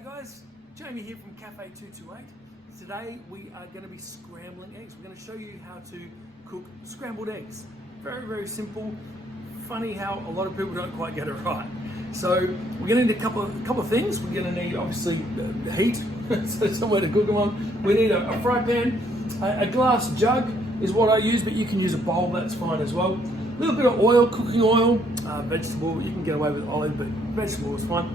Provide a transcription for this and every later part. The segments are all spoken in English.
G'day guys, Jamie here from Cafe 228. Today we are going to be scrambling eggs. We're going to show you how to cook scrambled eggs. Very, very simple. Funny how a lot of people don't quite get it right. So we're going to need a couple of things. We're going to need obviously the heat, so somewhere to cook them on. We need a fry pan, a glass jug is what I use, but you can use a bowl, that's fine as well. A little bit of oil, cooking oil, vegetable, you can get away with olive, but vegetable is fine.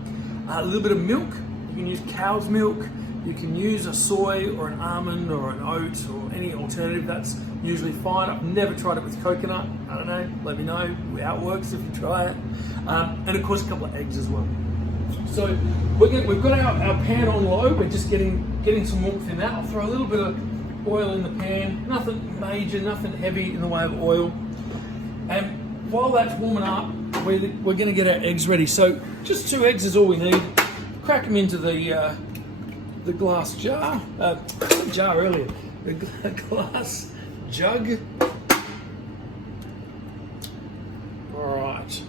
A little bit of milk, you can use cow's milk, you can use a soy or an almond or an oat or any alternative, that's usually fine. I've never tried it with coconut, I don't know, let me know how it works if you try it. And of course a couple of eggs as well. So we've got our pan on low, we're just getting some warmth in that. I'll throw a little bit of oil in the pan, nothing major, nothing heavy in the way of oil. And while that's warming up, we're going to get our eggs ready. So just 2 eggs is all we need. Crack them into the glass jar. Jar earlier. The glass jug. All right.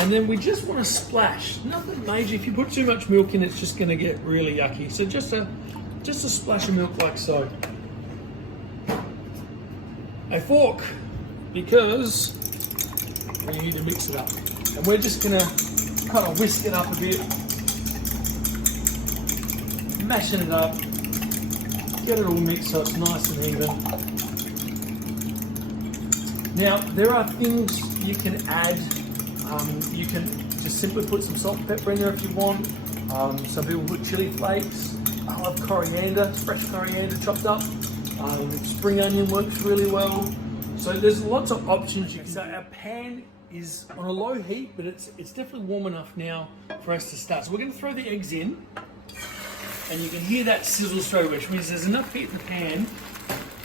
And then we just want to splash. Nothing major. If you put too much milk in, it's just going to get really yucky. So just a splash of milk like so. A fork, because we need to mix it up. And we're just gonna kind of whisk it up a bit, mashing it up, get it all mixed so it's nice and even. Now, there are things you can add. You can just simply put some salt and pepper in there if you want. Some people put chili flakes. I love coriander, fresh coriander chopped up. Spring onion works really well. So there's lots of options. So our pan is on a low heat, but it's definitely warm enough now for us to start. So we're going to throw the eggs in, and you can hear that sizzle straight away, which means there's enough heat in the pan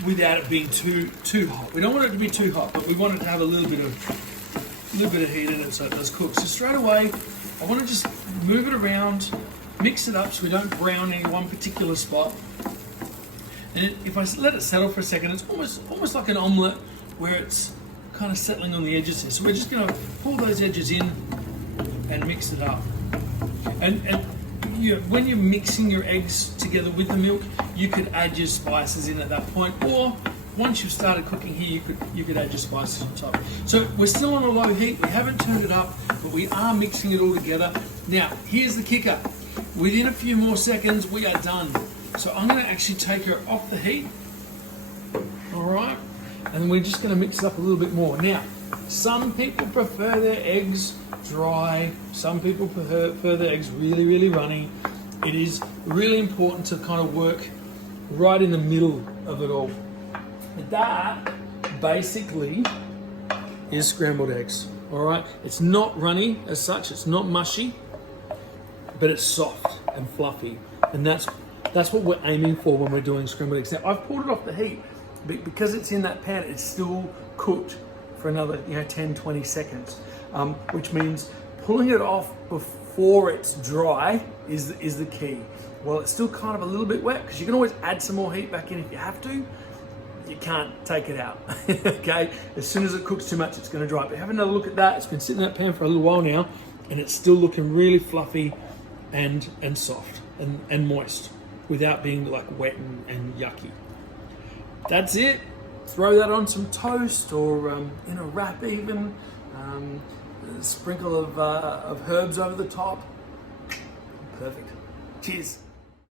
without it being too hot. We don't want it to be too hot, but we want it to have a little bit of heat in it so it does cook. So straight away, I want to just move it around, mix it up so we don't brown any one particular spot. And if I let it settle for a second, it's almost like an omelette where it's kind of settling on the edges here. So we're just going to pull those edges in and mix it up. And when you're mixing your eggs together with the milk, you could add your spices in at that point, or once you've started cooking here, you could add your spices on top. So we're still on a low heat. We haven't turned it up, but we are mixing it all together. Now, here's the kicker. Within a few more seconds, we are done. So I'm going to actually take her off the heat, all right? And we're just going to mix it up a little bit more. Now, some people prefer their eggs dry. Some people prefer their eggs really, really runny. It is really important to kind of work right in the middle of it all. But that basically is scrambled eggs, all right? It's not runny as such. It's not mushy, but it's soft and fluffy. And that's what we're aiming for when we're doing scrambled eggs. Now, I've pulled it off the heat, but because it's in that pan, it's still cooked for another 10, 20 seconds, which means pulling it off before it's dry is the key. Well, it's still kind of a little bit wet, because you can always add some more heat back in if you have to. You can't take it out, okay? As soon as it cooks too much, it's gonna dry. But have another look at that. It's been sitting in that pan for a little while now, and it's still looking really fluffy and soft and moist, without being like wet and yucky. That's it. Throw that on some toast or in a wrap even. A sprinkle of herbs over the top. Perfect. Cheers.